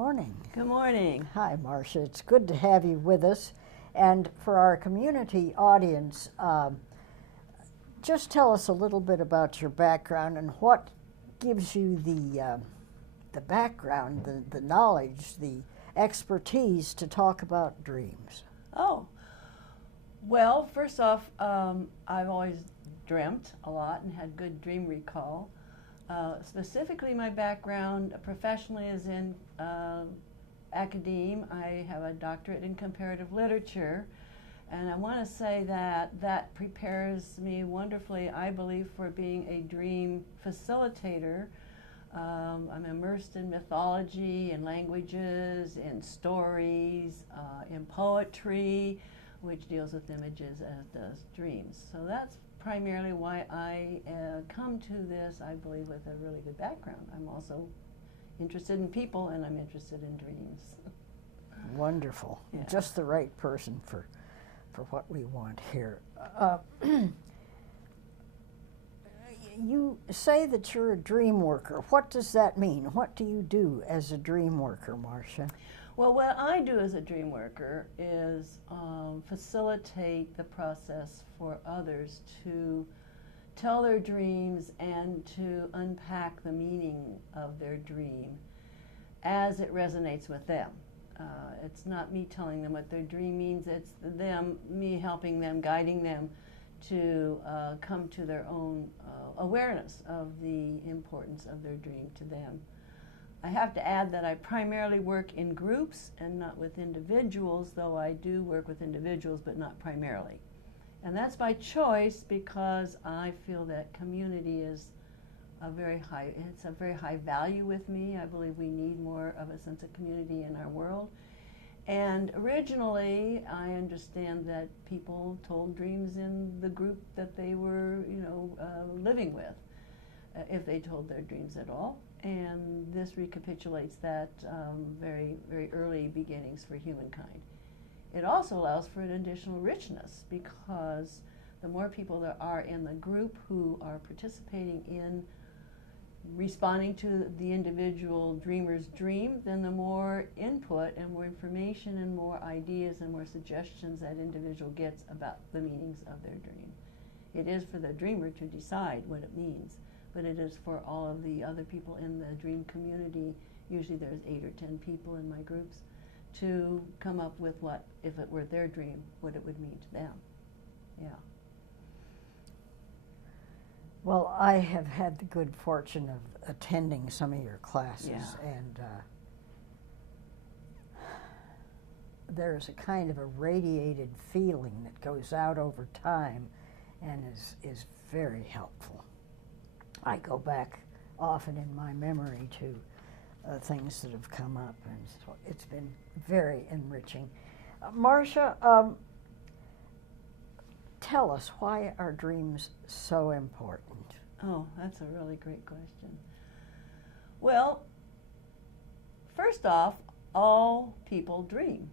morning. Good morning. Hi, Marsha. It's good to have you with us. And for our community audience, just tell us a little bit about your background and what gives you the background, the knowledge, the expertise to talk about dreams. Oh, well, first off, I've always dreamt a lot and had good dream recall. Specifically, my background professionally is in academe. I have a doctorate in comparative literature, and I want to say that that prepares me wonderfully, I believe, for being a dream facilitator. I'm immersed in mythology, in languages, in stories, in poetry, which deals with images as does dreams. So that's primarily why I come to this, I believe, with a really good background. I'm also interested in people, and I'm interested in dreams. Wonderful. Yeah. Just the right person for what we want here. You say that you're a dream worker. What does that mean? What do you do as a dream worker, Marsha? Well, what I do as a dream worker is facilitate the process for others to tell their dreams and to unpack the meaning of their dream as it resonates with them. It's not me telling them what their dream means, it's me helping them, guiding them to come to their own awareness of the importance of their dream to them. I have to add that I primarily work in groups and not with individuals, though I do work with individuals, but not primarily. And that's by choice because I feel that community is a very high value with me. I believe we need more of a sense of community in our world. And originally, I understand that people told dreams in the group that they were, living with, if they told their dreams at all. And this recapitulates that very, very early beginnings for humankind. It also allows for an additional richness because the more people there are in the group who are participating in responding to the individual dreamer's dream, then the more input and more information and more ideas and more suggestions that individual gets about the meanings of their dream. It is for the dreamer to decide what it means, but it is for all of the other people in the dream community, usually there's 8 or 10 people in my groups, to come up with what, if it were their dream, what it would mean to them. Yeah. Well, I have had the good fortune of attending some of your classes, and there's a kind of a radiated feeling that goes out over time and is very helpful. I go back often in my memory to things that have come up, and so it's been very enriching. Marsha, tell us, why are dreams so important? Oh, that's a really great question. Well, first off, all people dream.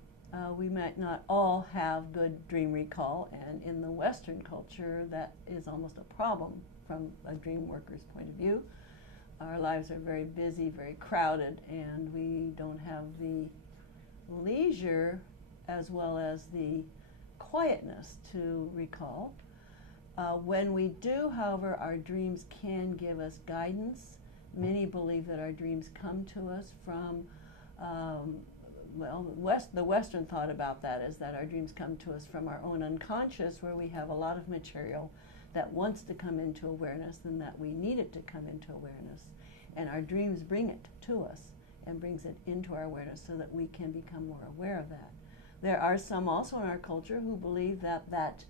We might not all have good dream recall, and in the Western culture, that is almost a problem from a dream worker's point of view. Our lives are very busy, very crowded, and we don't have the leisure as well as the quietness to recall. When we do, however, our dreams can give us guidance. Many believe that our dreams come to us from, the Western thought about that is that our dreams come to us from our own unconscious, where we have a lot of material that wants to come into awareness and that we need it to come into awareness. And our dreams bring it to us and brings it into our awareness so that we can become more aware of that. There are some also in our culture who believe that that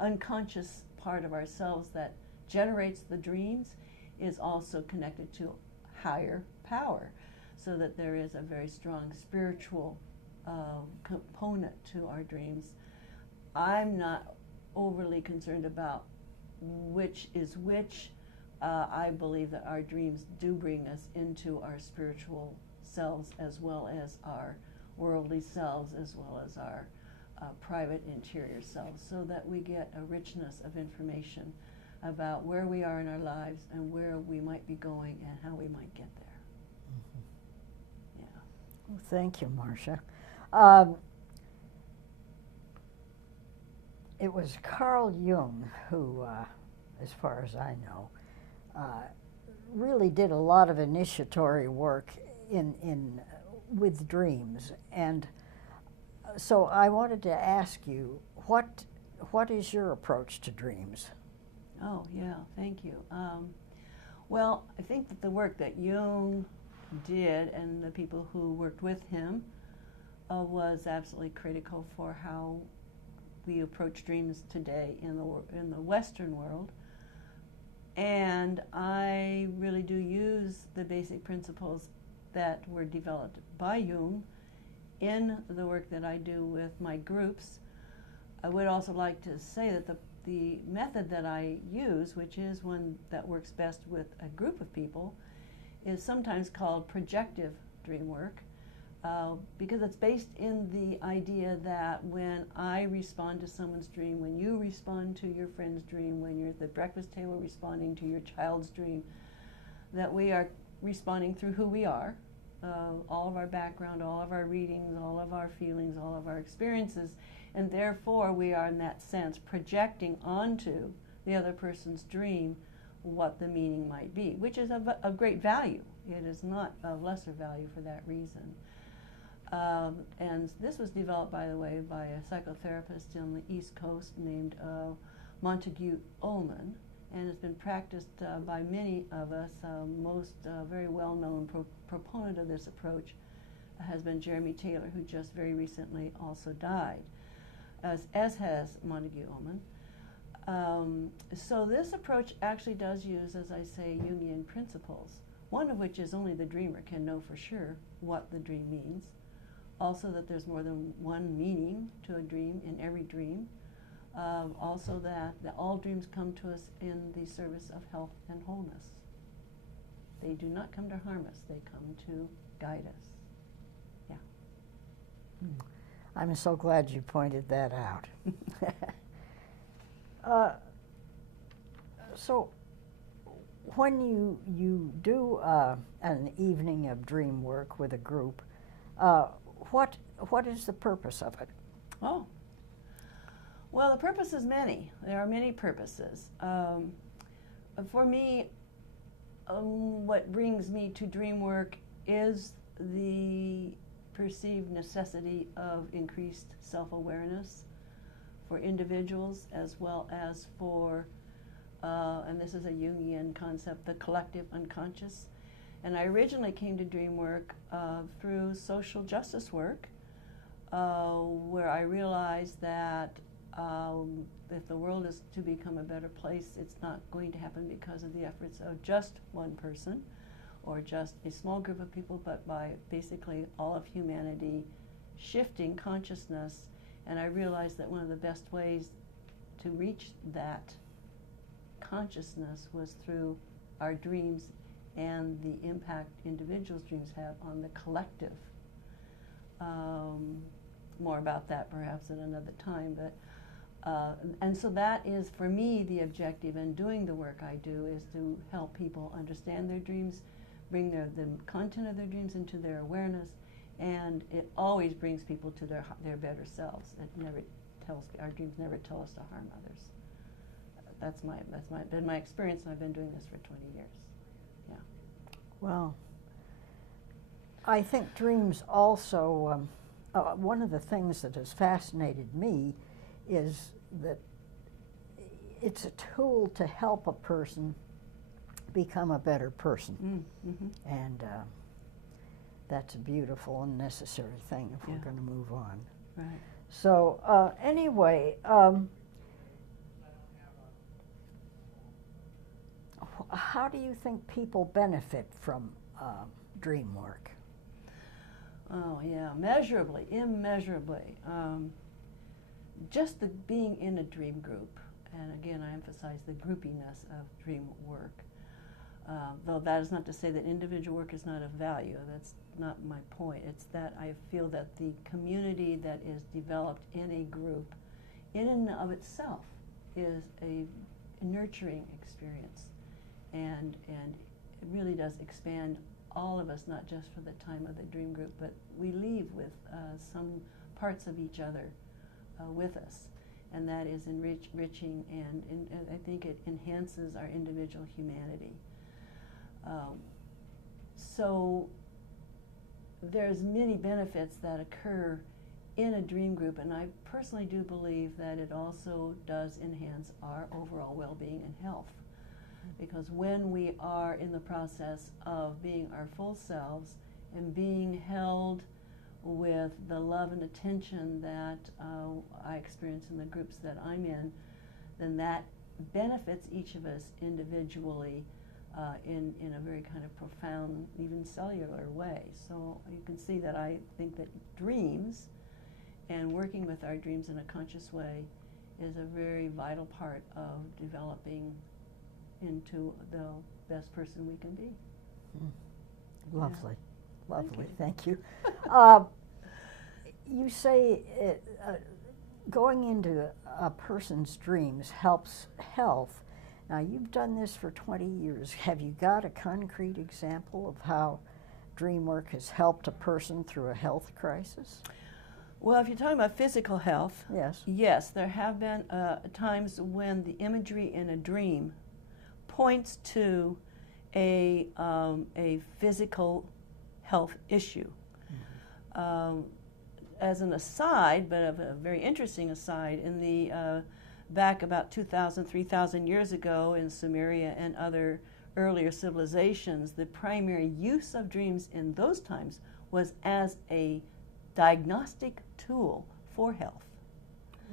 unconscious part of ourselves that generates the dreams is also connected to higher power, so that there is a very strong spiritual component to our dreams. I'm not overly concerned about which is which. I believe that our dreams do bring us into our spiritual selves as well as our worldly selves, as well as our private interior selves, so that we get a richness of information about where we are in our lives and where we might be going and how we might get there. Thank you, Marsha. It was Carl Jung who, as far as I know, really did a lot of initiatory work with dreams. And so I wanted to ask you, what is your approach to dreams? Oh, yeah, thank you. Well, I think that the work that Jung did and the people who worked with him was absolutely critical for how we approach dreams today in the Western world. And I really do use the basic principles that were developed by Jung in the work that I do with my groups. I would also like to say that the method that I use, which is one that works best with a group of people, is sometimes called projective dream work, because it's based in the idea that when I respond to someone's dream, when you respond to your friend's dream, when you're at the breakfast table responding to your child's dream, that we are responding through who we are, all of our background, all of our readings, all of our feelings, all of our experiences, and therefore we are in that sense projecting onto the other person's dream what the meaning might be, which is of great value. It is not of lesser value for that reason. And this was developed, by the way, by a psychotherapist on the East Coast named Montague Ullman, and has been practiced by many of us. Most very well-known proponent of this approach has been Jeremy Taylor, who just very recently also died, as has Montague Ullman. So this approach actually does use, as I say, Jungian principles, one of which is only the dreamer can know for sure what the dream means. Also that there's more than one meaning to a dream in every dream. Also that all dreams come to us in the service of health and wholeness. They do not come to harm us, they come to guide us. Yeah. I'm so glad you pointed that out. So when you do an evening of dream work with a group, what is the purpose of it? Oh, well, the purpose is many. There are many purposes. For me, what brings me to dream work is the perceived necessity of increased self-awareness for individuals as well as for, and this is a Jungian concept, the collective unconscious. And I originally came to dream work through social justice work, where I realized that if the world is to become a better place, it's not going to happen because of the efforts of just one person or just a small group of people, but by basically all of humanity shifting consciousness. And I realized that one of the best ways to reach that consciousness was through our dreams and the impact individuals' dreams have on the collective. More about that perhaps at another time, but and so that is for me the objective in doing the work I do, is to help people understand their dreams, bring the content of their dreams into their awareness, and it always brings people to their better selves. It never tells, our dreams never tell us to harm others. That's been my experience, and I've been doing this for 20 years. Yeah. Well, I think dreams also, one of the things that has fascinated me is that it's a tool to help a person become a better person. Mm-hmm. And that's a beautiful and necessary thing if we're going to move on. Right. So anyway, how do you think people benefit from dream work? Oh yeah, measurably, immeasurably. Just the being in a dream group, and again I emphasize the groupiness of dream work. Though that is not to say that individual work is not of value. That's not my point. It's that I feel that the community that is developed in a group, in and of itself, is a nurturing experience, and it really does expand all of us, not just for the time of the dream group, but we leave with some parts of each other with us. And that is enriching, and I think it enhances our individual humanity. So there's many benefits that occur in a dream group, and I personally do believe that it also does enhance our overall well-being and health. Because when we are in the process of being our full selves and being held with the love and attention that I experience in the groups that I'm in, then that benefits each of us individually in a very kind of profound, even cellular way. So you can see that I think that dreams and working with our dreams in a conscious way is a very vital part of developing into the best person we can be. Lovely, Yeah. lovely, thank you. You say going into a person's dreams helps health. Now, you've done this for 20 years. Have you got a concrete example of how dream work has helped a person through a health crisis? Well, if you're talking about physical health, yes, there have been times when the imagery in a dream points to a physical health issue. As an aside, but of a very interesting aside, in the back about 2,000, 3,000 years ago in Sumeria and other earlier civilizations, the primary use of dreams in those times was as a diagnostic tool for health.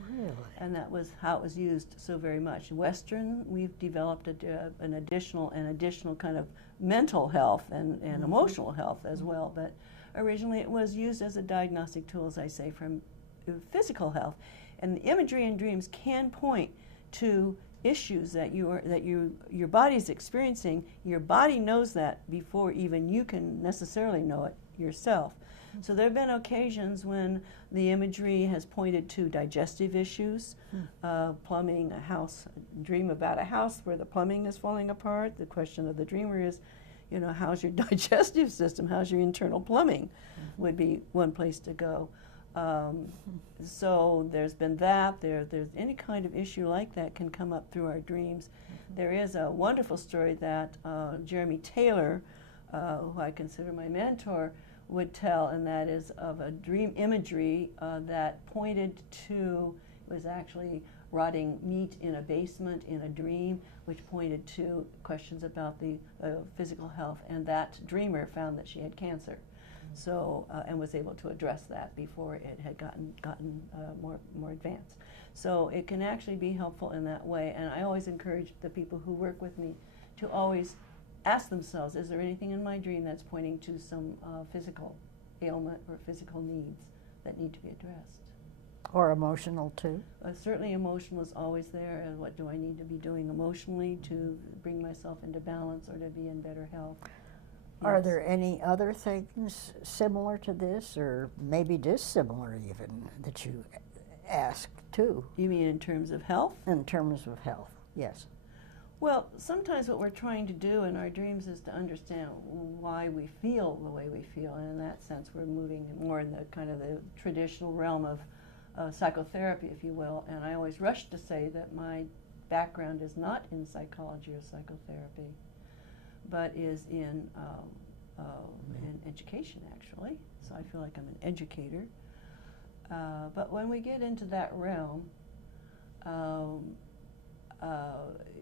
Really? And that was how it was used so very much. Western, we've developed an additional kind of mental health and emotional health as well, but originally it was used as a diagnostic tool, as I say, from physical health. And the imagery in dreams can point to issues that your body's experiencing. Your body knows that before even you can necessarily know it yourself. So there have been occasions when the imagery has pointed to digestive issues, plumbing, a dream about a house where the plumbing is falling apart. The question of the dreamer is, how's your digestive system? How's your internal plumbing? Would be one place to go. So there's been that. There's any kind of issue like that can come up through our dreams. There is a wonderful story that Jeremy Taylor, who I consider my mentor, would tell, and that is of a dream imagery that pointed to, it was actually rotting meat in a basement in a dream, which pointed to questions about the physical health, and that dreamer found that she had cancer. So, and was able to address that before it had gotten more advanced. So it can actually be helpful in that way, and I always encourage the people who work with me to always ask themselves, is there anything in my dream that's pointing to some physical ailment or physical needs that need to be addressed? Or emotional too? Certainly emotional is always there, and what do I need to be doing emotionally to bring myself into balance or to be in better health? Are Yes. there any other things similar to this, or maybe dissimilar even, that you ask too? You mean in terms of health? In terms of health, yes. Well, sometimes what we're trying to do in our dreams is to understand why we feel the way we feel, and in that sense we're moving more in the kind of the traditional realm of psychotherapy, if you will, and I always rush to say that my background is not in psychology or psychotherapy, but is in education, actually, so I feel like I'm an educator. But when we get into that realm,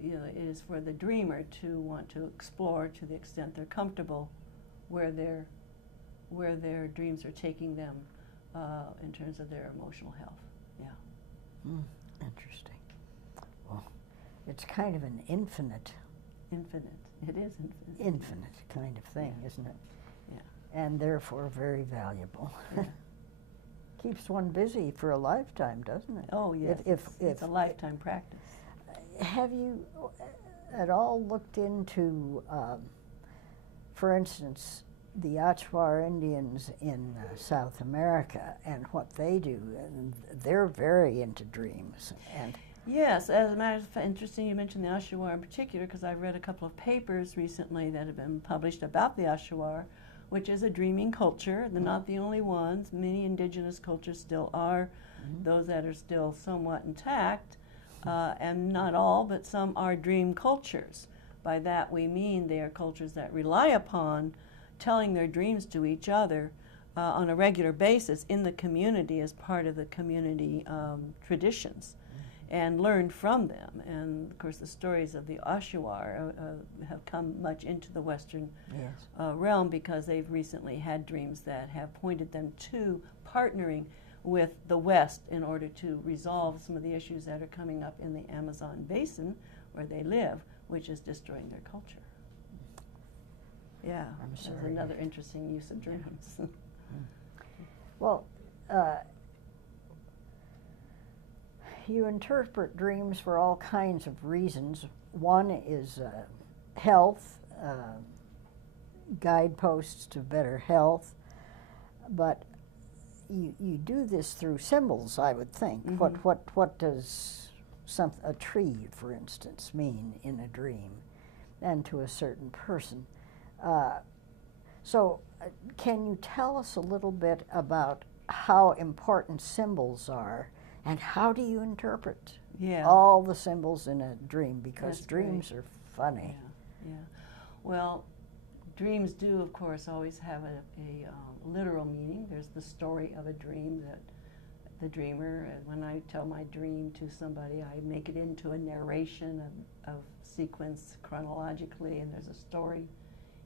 it is for the dreamer to want to explore to the extent they're comfortable where their dreams are taking them in terms of their emotional health. Yeah. Interesting. Well, it's kind of an infinite It is infinite kind of thing, isn't it? Yeah. And therefore very valuable. Yeah. Keeps one busy for a lifetime, doesn't it? Oh, yes. If it's a lifetime practice. Have you at all looked into, for instance, the Achuar Indians in South America and what they do? And they're very into dreams. And Yes, as a matter of fact, interesting you mentioned the Oshawa in particular, because I've read a couple of papers recently that have been published about the Oshawa, which is a dreaming culture. They're not the only ones. Many indigenous cultures still are, those that are still somewhat intact, and not all, but some are dream cultures. By that we mean they are cultures that rely upon telling their dreams to each other on a regular basis in the community as part of the community traditions, and learned from them. And of course the stories of the Oshawa have come much into the Western realm, because they've recently had dreams that have pointed them to partnering with the West in order to resolve some of the issues that are coming up in the Amazon basin where they live, which is destroying their culture. Yeah, that's another interesting use of dreams. Well, you interpret dreams for all kinds of reasons. One is health, guideposts to better health, but you do this through symbols, I would think. What does a tree, for instance, mean in a dream, and to a certain person? So can you tell us a little bit about how important symbols are, and how do you interpret all the symbols in a dream? Because dreams are funny. Yeah. Well, dreams do, of course, always have a literal meaning. There's the story of a dream that the dreamer, and when I tell my dream to somebody, I make it into a narration of sequence chronologically, and there's a story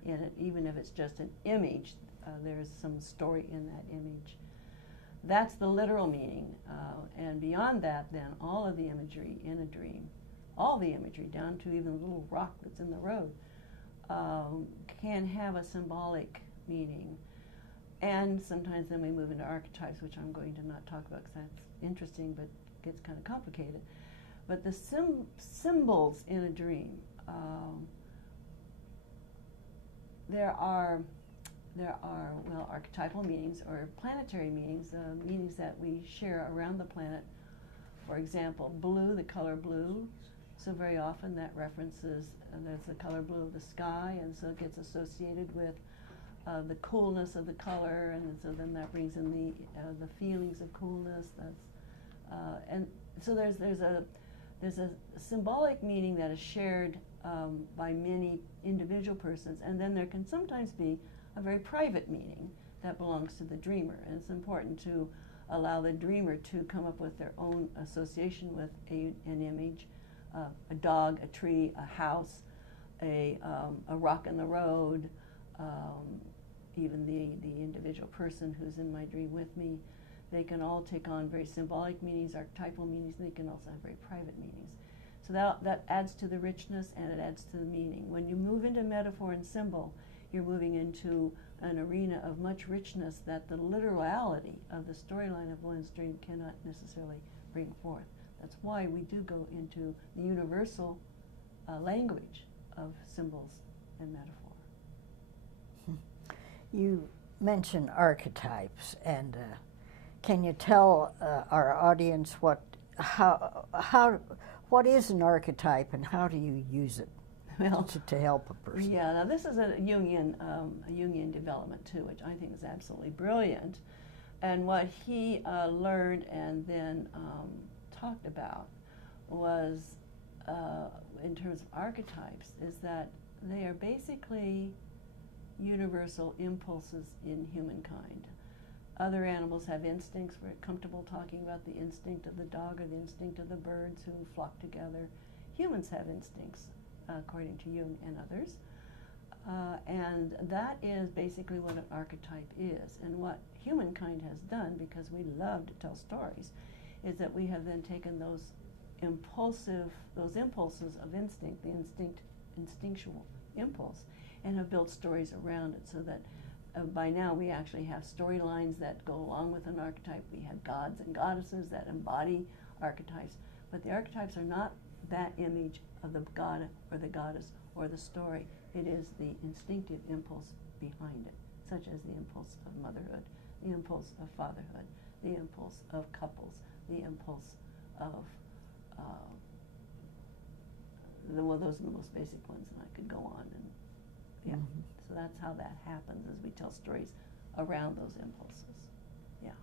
in it. Even if it's just an image, there's some story in that image. That's the literal meaning. And beyond that, then, all of the imagery in a dream, all the imagery, down to even the little rock that's in the road, can have a symbolic meaning. And sometimes then we move into archetypes, which I'm going to not talk about because that's interesting but gets kind of complicated. But the symbols in a dream, there are well, archetypal meanings or planetary meanings, meanings that we share around the planet. For example, blue, the color blue. So very often that references, there's the color blue of the sky, and so it gets associated with the coolness of the color, and so then that brings in the feelings of coolness. And so there's a symbolic meaning that is shared by many individual persons, and then there can sometimes be a very private meaning that belongs to the dreamer. And it's important to allow the dreamer to come up with their own association with an image, a dog, a tree, a house, a rock in the road, even the individual person who's in my dream with me. They can all take on very symbolic meanings, archetypal meanings, and they can also have very private meanings. So that adds to the richness, and it adds to the meaning. When you move into metaphor and symbol, you're moving into an arena of much richness that the literality of the storyline of one's dream cannot necessarily bring forth. That's why we do go into the universal language of symbols and metaphor. You mention archetypes, and can you tell our audience what is an archetype, and how do you use it to help a person? Yeah, now this is a Jungian development too, which I think is absolutely brilliant. And what he learned and then talked about was, in terms of archetypes, is that they are basically universal impulses in humankind. Other animals have instincts. We're comfortable talking about the instinct of the dog or the instinct of the birds who flock together. Humans have instincts, according to Jung and others. And that is basically what an archetype is. And what humankind has done, because we love to tell stories, is that we have then taken those impulses of instinct, the instinctual impulse, and have built stories around it, so that by now we actually have storylines that go along with an archetype. We have gods and goddesses that embody archetypes, but the archetypes are not that image of the god or the goddess or the story. It is the instinctive impulse behind it, such as the impulse of motherhood, the impulse of fatherhood, the impulse of couples, the impulse of well, those are the most basic ones, and I could go on. And yeah, so that's how that happens, as we tell stories around those impulses. Yeah.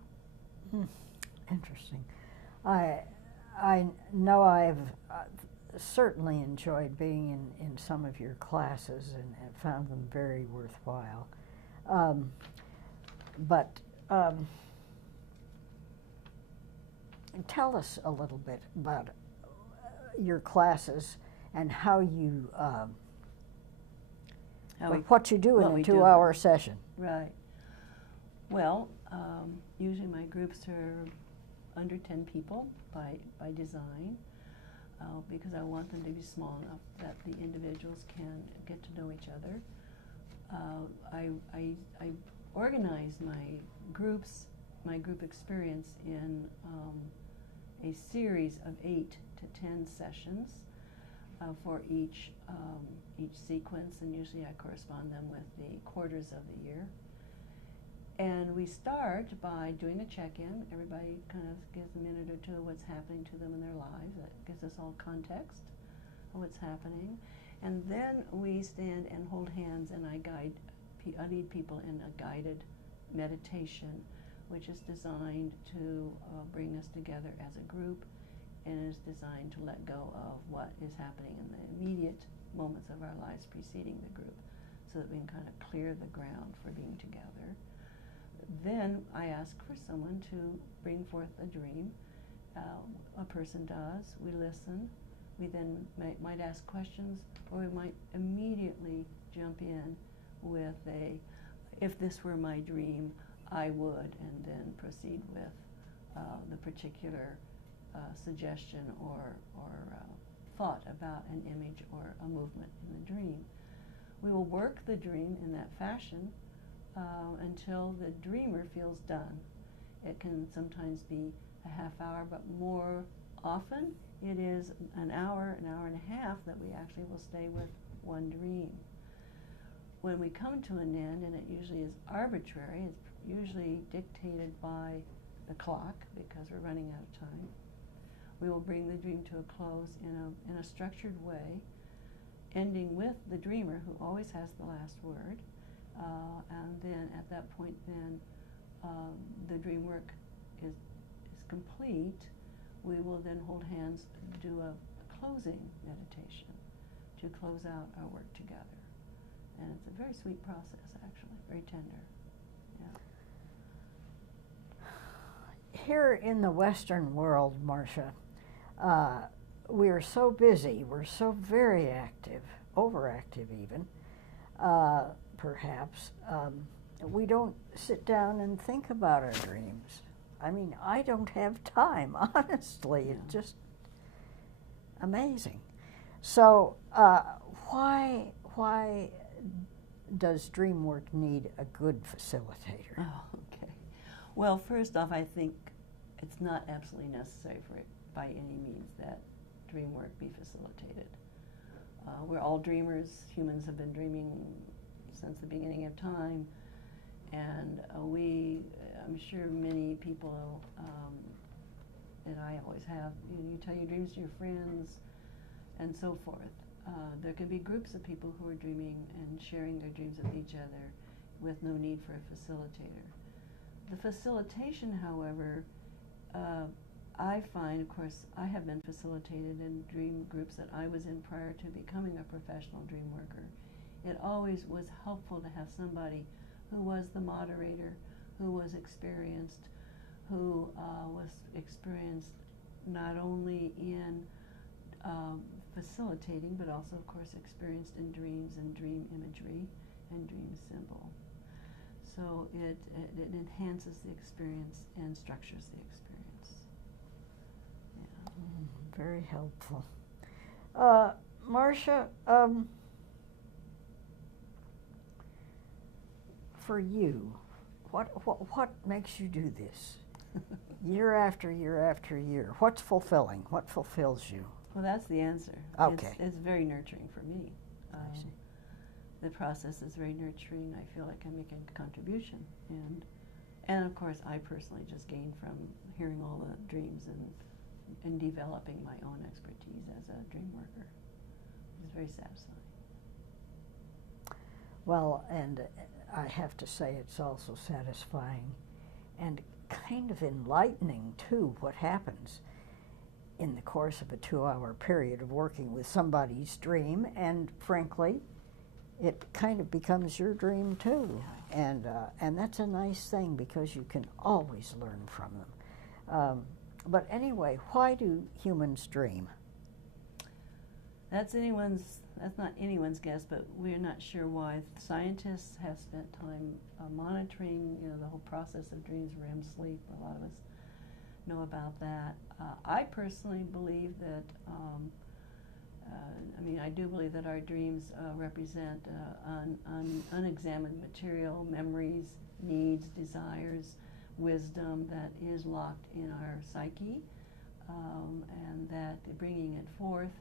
Interesting. I know I've certainly enjoyed being in some of your classes and have found them very worthwhile. But tell us a little bit about your classes and how you, what you do in a 2-hour session. Right. Well, usually my groups are under 10 people by design, because I want them to be small enough that the individuals can get to know each other. I organize my group experience in a series of 8 to 10 sessions for each sequence, and usually I correspond them with the quarters of the year. And we start by doing a check-in. Everybody kind of gives a minute or two of what's happening to them in their lives. That gives us all context of what's happening. And then we stand and hold hands, and I lead people in a guided meditation, which is designed to bring us together as a group, and is designed to let go of what is happening in the immediate moments of our lives preceding the group, so that we can kind of clear the ground for being together. Then I ask for someone to bring forth a dream. A person does. We listen. We then might ask questions, or we might immediately jump in with if this were my dream, I would, and then proceed with the particular suggestion or thought about an image or a movement in the dream. We will work the dream in that fashion until the dreamer feels done. It can sometimes be a half hour, but more often it is an hour and a half that we actually will stay with one dream. When we come to an end, and it usually is arbitrary, it's usually dictated by the clock because we're running out of time, we will bring the dream to a close in a structured way, ending with the dreamer, who always has the last word. And then at that point, then the dream work is complete. We will then hold hands, do a closing meditation to close out our work together. And it's a very sweet process, actually, very tender. Yeah. Here in the Western world, Marsha, we're so busy, we're so very active, overactive even, perhaps. We don't sit down and think about our dreams. I mean, I don't have time, honestly. Yeah. It's just amazing. So why does dream work need a good facilitator? Oh, okay. Well, first off, I think it's not absolutely necessary for it by any means that dream work be facilitated. We're all dreamers. Humans have been dreaming since the beginning of time, and I'm sure many people, and I always have, you tell your dreams to your friends and so forth. There can be groups of people who are dreaming and sharing their dreams with each other with no need for a facilitator. The facilitation, however, I find, of course, I have been facilitated in dream groups that I was in prior to becoming a professional dream worker. It always was helpful to have somebody who was the moderator, who was experienced, not only in facilitating, but also, of course, experienced in dreams and dream imagery and dream symbol. So it enhances the experience and structures the experience. Yeah. Very helpful. Marsha, for you, what makes you do this year after year after year? What's fulfilling? What fulfills you? Well, that's the answer. Okay. It's very nurturing for me. I see. The process is very nurturing. I feel like I'm making a contribution, and of course, I personally just gain from hearing all the dreams and in developing my own expertise as a dream worker. It's very satisfying. Well, and I have to say it's also satisfying and kind of enlightening too, what happens in the course of a 2-hour period of working with somebody's dream, and frankly, it kind of becomes your dream too. And that's a nice thing because you can always learn from them. But anyway, why do humans dream? That's not anyone's guess, but we're not sure why. Scientists have spent time monitoring, the whole process of dreams, REM sleep. A lot of us know about that. I personally believe that, I do believe that our dreams represent unexamined material, memories, needs, desires, wisdom that is locked in our psyche, and that bringing it forth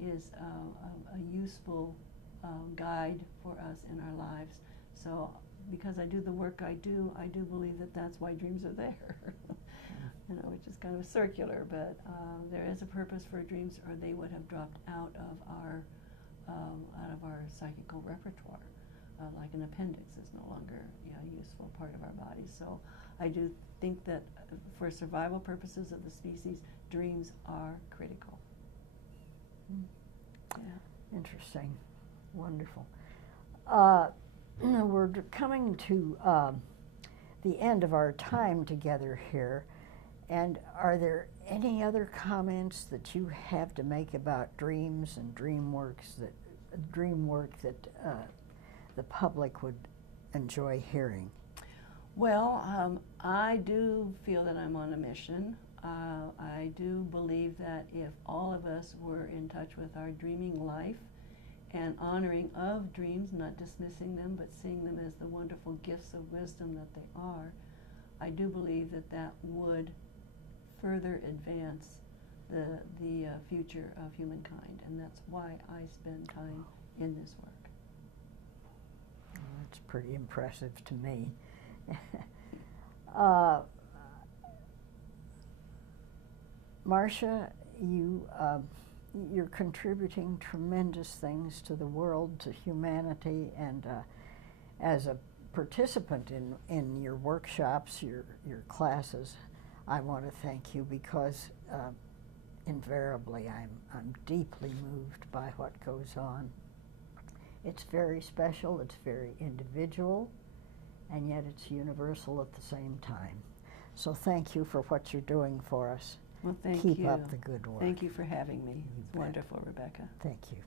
is a useful guide for us in our lives. So because I do the work I do believe that that's why dreams are there. Which is kind of circular, but there is a purpose for dreams, or they would have dropped out of our psychical repertoire. Like an appendix is no longer a useful part of our body. So I do think that for survival purposes of the species, dreams are critical. Yeah. Interesting. Wonderful. We're coming to the end of our time together here. And are there any other comments that you have to make about dreams and dream work that the public would enjoy hearing? Well, I do feel that I'm on a mission. I do believe that if all of us were in touch with our dreaming life and honoring of dreams, not dismissing them, but seeing them as the wonderful gifts of wisdom that they are, I do believe that that would further advance the future of humankind, and that's why I spend time in this work. Well, that's pretty impressive to me. Marsha, you're contributing tremendous things to the world, to humanity, and as a participant in your workshops, your classes, I want to thank you because invariably I'm deeply moved by what goes on. It's very special, it's very individual, and yet it's universal at the same time. So thank you for what you're doing for us. Well, thank you. Keep up the good work. Thank you for having me. It's wonderful, Rebecca. Thank you.